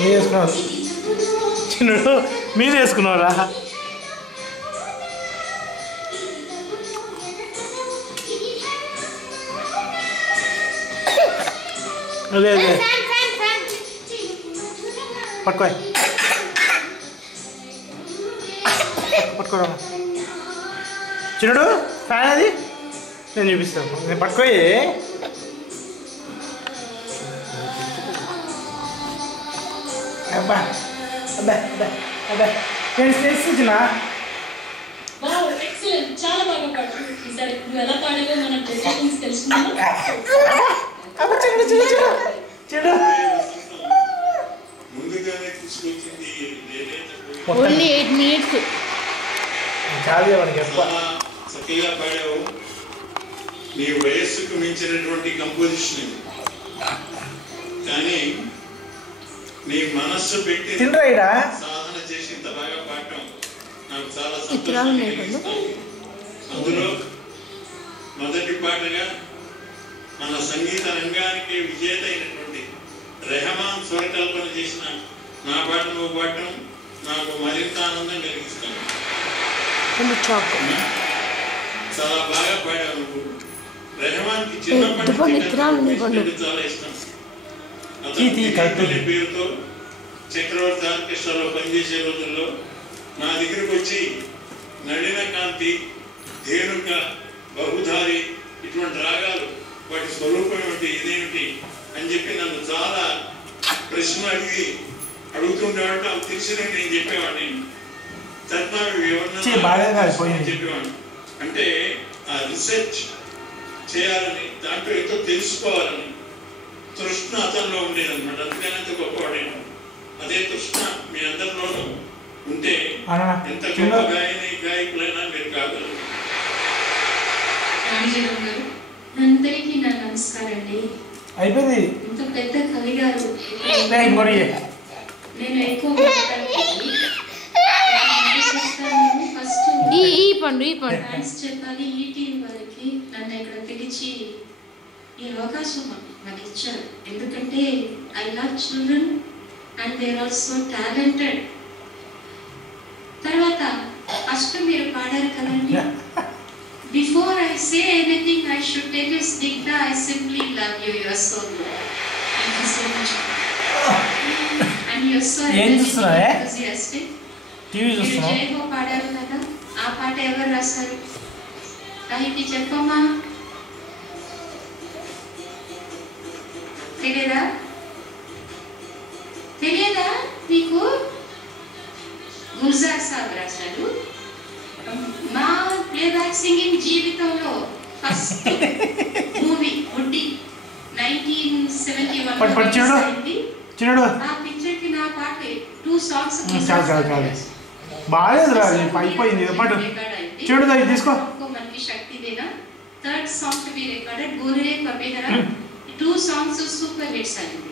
మీరు వేసుకున్నారు చిన్నడు మీరు వేసుకున్నారా అదే అదే పట్టుకో పట్టుకోరా చిన్నడు ఫ్యాన్ అది నేను చూపిస్తాను నేను పట్టుకోయి అబ్బా అబ్బా అబ్బా అబ్బా చిన్న చాలా బాగా పాడు ఈసారి నువ్వు ఎలా పాడావో మన డెసిషన్స్ తెలుసుకున్నాను ఓన్లీ 8 minutes చాలా వాడికి ఎక్కువ చక్కగా పాడావు నీ వయస్సుకు మించినటువంటి కంపోజిషన్ కానీ నీ మనస్సు పెట్టి సాధన చేసి ఇంత బాగా పాడటం నాకు చాలా సంతోషం. అందులో మొదటి పాటగా మన సంగీత రంగానికి విజేత అయినటువంటి రెహమాన్ స్వరకల్పన చేసిన నా పాట నువ్వు పాడటం నాకు మరింత ఆనందం కలిగిస్తాను. చాలా బాగా పాడావు నువ్వు. రెహమాన్కి చిన్నప్పటి చాలా ఇష్టం. అతను పేరుతో చక్రవర్తి ఆర్కెస్ట్రాలో పనిచేసే రోజుల్లో నా దగ్గరకు వచ్చి నడిన కాంతి, ధేనుక, బహుధారి ఇటువంటి రాగాలు వాటి స్వరూపం ఏమిటి, ఇదేమిటి అని చెప్పి నన్ను చాలా ప్రశ్న అడుగుతుండేవాడు. అవి తెలిసినవి నేను చెప్పేవాడిని. తత్నావి చెప్పేవాడిని. అంటే ఆ రీసెర్చ్ చేయాలని, దాంట్లో ఎంతో తెలుసుకోవాలని తృష్ణ అతనిలో ఉండేదన్నమాట. అందుకని అంత గొప్పవాడేను. అదే తృష్ణ మీ అందరిలోనూ ఉంటే ఎంత గొప్ప గాయకులైనా మీరు కాగలరు. అందరికీ నా నమస్కారం అండి. అయిపోయింది. ఇంత పెద్ద కవి గారు నేను ఎక్కువ చెప్పాలి. ఈ టీం వారికి నన్ను ఇక్కడ పిలిచి ఈ అవకాశం నాకు ఇచ్చారు. ఎందుకంటే I love children and they are so talented. తర్వాత ఫస్ట్ మీరు పాడారు కదండి. Before I say anything I should tell you Snigdha, I simply love you. You are so good. Thank you so much. And you are so enthusiastic. TV చూస్తున్నా. జై హో పాడారు కదా, ఆ పాట ఎవరు రాశారు? రాహితి చెప్పమ్మా. తెలియదా నీకు? గుల్జార్ సాబ్ రాశాడు. మా ప్లేబ్యాక్ సింగింగ్ జీవితంలో ఫస్ట్ మూవీ గుడ్డి 1971 ఆ పిక్చర్ కి నా పాట 2 songs బాగా అయిపోయింది. చెడు తీసుకో. మనకి శక్తి దేనా. Third song to be recorded గోరే కబేహరా. 2 songs సూపర్ హిట్స్ అయింది.